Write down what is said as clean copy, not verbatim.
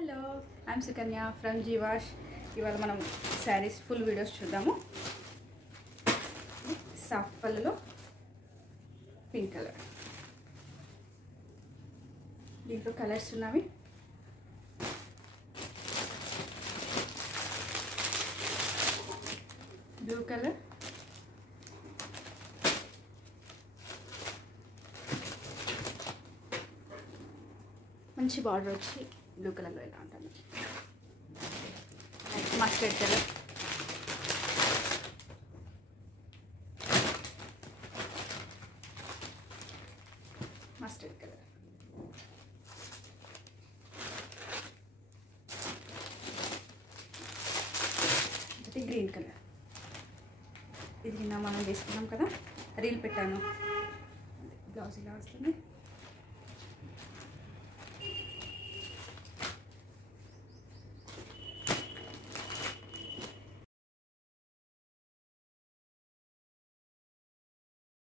Hello, I'm Sukanya from Jeevash. ఇవాళ మనం sarees full videos చూద్దాము. సాఫ్ట్ పళ్ళులో పింక్ కలర్, దీంట్లో కలర్స్ ఉన్నవి. బ్లూ కలర్, మంచి బార్డర్ వచ్చి బ్లూ కలర్లో ఎలా ఉంటుంది. మస్టర్డ్ కలర్, మస్టర్డ్ కలర్, ఇది గ్రీన్ కలర్. ఇది నిన్న మనం వేసుకున్నాం కదా, రీల్ పెట్టాను. బ్లౌజ్ ఇలా వస్తుంది.